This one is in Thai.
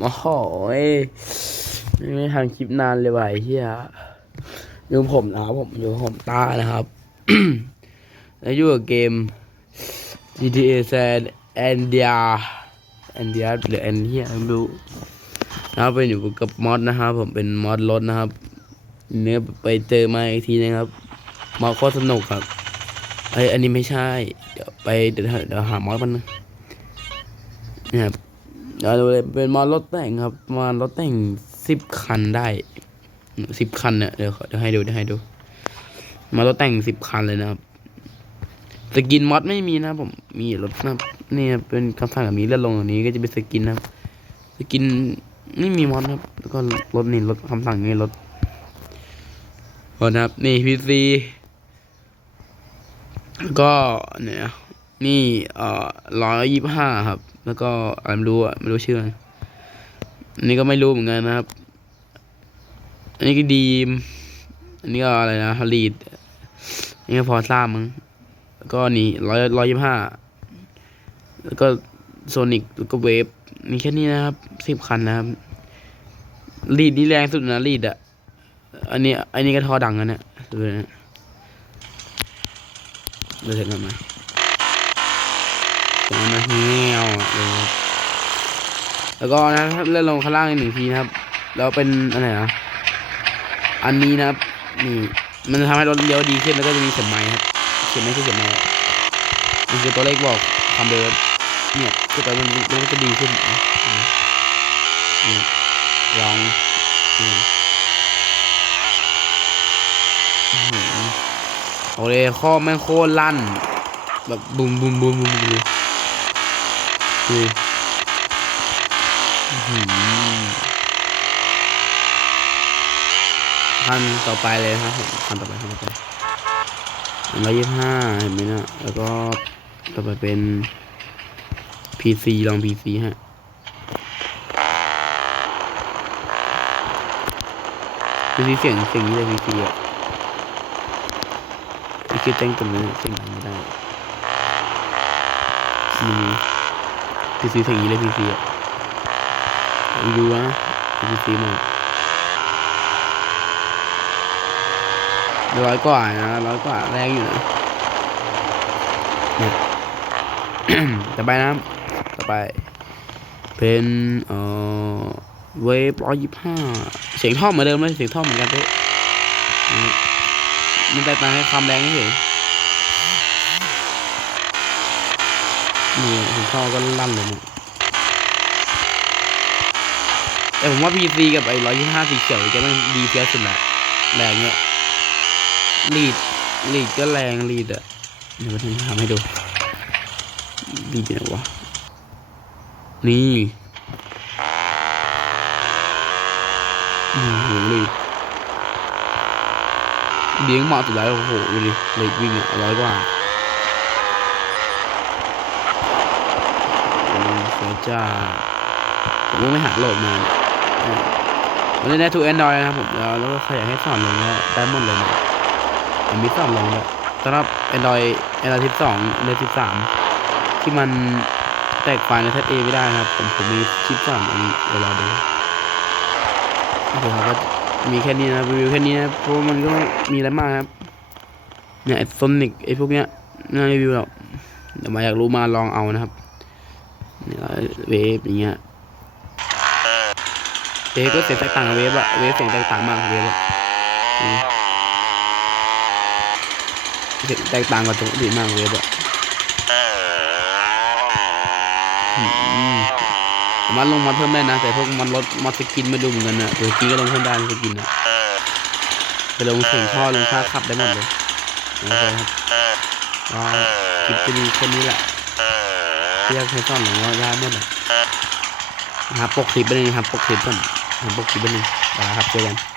โอ้โหไม่ทำคลิปนานเลยว่ะเฮียดูผมนะครับผมดูผมตานะครับแล้วอยู่กับเกม GTA San Andreas Andreas หรือ a n d เฮียไม่รู้นะครับเป็นอยู่กับมอดนะครับ ผมเป็นมอดรถนะครับ เนื้อไปเจอมาอีกทีนะครับมอดโคตรสนุกครับไออันนี้ไม่ใช่ เดี๋ยวไปเดี๋ยวเดี๋ยวหามอดมันงนะครับ เดี๋ยวดูเลยเป็นมอรถแต่งครับมารถแต่งสิบคันได้สิบคันเนี่ยเดี๋ยวขอเดี๋ยวให้ดูเดี๋ยวให้ดู มารถแต่งสิบคันเลยนะครับสกินมอดไม่มีนะผมมีรถนะนี่เป็นคำสั่งแบบนี้เลื่อนลงอันนี้ก็จะเป็นสกินนะครับ สกินนี่มีมอดครับ แล้วก็รถนี่รถคำสั่งนี่รถนะครับนี่พีซีก็เนี่ย นี่เอ่อร้อยยี่ห้าครับ แล้วก็อไม่รู้อะไม่รู้ชื่ออะไรอันนี้ก็ไม่รู้เหมือนกันนะครับ อันนี้ก็ดีม อันนี้ก็อะไรนะฮารีดอันนี้ก็พอทราบมั้งแล้วก็นี่ร้อยร้อยยี่ห้าแล้วก็โซนิกแล้วก็เวฟมีแค่นี้นะครับสิบคันนะครับรีดนี่แรงสุดนะรีดอะอันนี้ อันนี้ก็ทอดังกันนี่ยดูนะดูเห็นกันไหม แล้วก็นะครับเลื่อนลงข้างล่างอีกหนึ่งทีนะครับ แล้วเป็นอะไรนะอันนี้นะครับนี่มันจะทำให้รถเลี้ยวดีขึ้นแล้วก็จะมีเข็มไม้ครับเข็มไม่ใช่เข็มไม้มันคือตัวเลขบอกความเร็วเนี่ยคือแต่มันมันก็จะดีขึ้นนะนี่ลองโอเคข้อแม่งโคตรลั่น แบบบุมบุมบุมบุมบุมเลยดู ขั้นต่อไปเลยครับผมขั้นต่อไปขั้นต่อไปร้อยยี่ห้าเห็นไหมนะแล้วก็ต่อไปเป็น PC ลอง PC ฮะ PC เสียงเสียงนี้เลย PC อะไอ้คิดแจ้งตรงนี้เสียงดังไม่ได้มีพีซีอย่างนี้เลยพีซีอะ ดูนะพีซีมาร้อยกว่านะร้อยกว่าแรงอยู่นะเนี่ยต่อไปนะต่อไป เป็นเอ่อเวฟร้อยยี่สิบห้าเสียงท่อเหมือนเดิมเลยเสียงท่อเหมือนกันเป๊ะมันแตกต่างแค่ความแรงเฉยนี่ผมเข้าก็ลั่นเลยเนี่ย แต่ผมว่า PC กับไอ้ร้อยยี่ห้าสีเขียวจะมันดีเฟียสุดแหละแรงเนี่ยลีดลีดก็แรงลีดอะเดี๋ยวผมทำให้ดูลีดเนี่ยวะนี่อืมโหลีดเลี้ยงเหมาะสุดแล้วโอ้โหดูดิลีดวิ่งอะร้อยกว่าเสียจ้าผมไม่หาโหลดมา วันนี้ได้ทูแอนดรอยนะครับผมแล้วแล้วก็ใครอยากให้สอนลงก็ได้หมดเลยนะมมีสอนลงเลยสำหรับ Android Android 12 Android 13ที่มันแตกไฟล์ในทัชเอไม่ได้นะครับ ผมผมมีคลิปสอนอันนี้เดี๋ยวรอดูโอเคครับก็มีแค่นี้นะรีวิวแค่นี้นะเพราะมันก็ไม่มีอะไรมากครับเนี่ยไอโซนิกไอ้พวกเนี้ยน่ารีวิวหรอกเดี๋ยวมาอยากรู้มาลองเอานะครับเนี่ยเวฟอย่างเงี้ย เวฟก็เสียงแตกต่างกับเวฟอะเวฟเสียงแตกต่างมากเวฟอะอืมเสียงแตกต่างกับตัวอื่นมากเวฟอะอืมสามารถลงมาเพิ่มได้นะ แต่พวกมันลดมอสกินไม่ดูเหมือนกันนะตัวกีก็ลงเพิ่มได้นะสกินอะไปลงเสียงท่อลงค่าขับได้หมดเลยโอเคครับก็คลิปจะมีแค่นี้แหละเรียกให้ซ่อนหรือว่าได้หมดเลยนะครับปกคลิปไปเลยนะครับปกคลิปก่อน ผมบอกคลิปไปเลยนะครับเจอกัน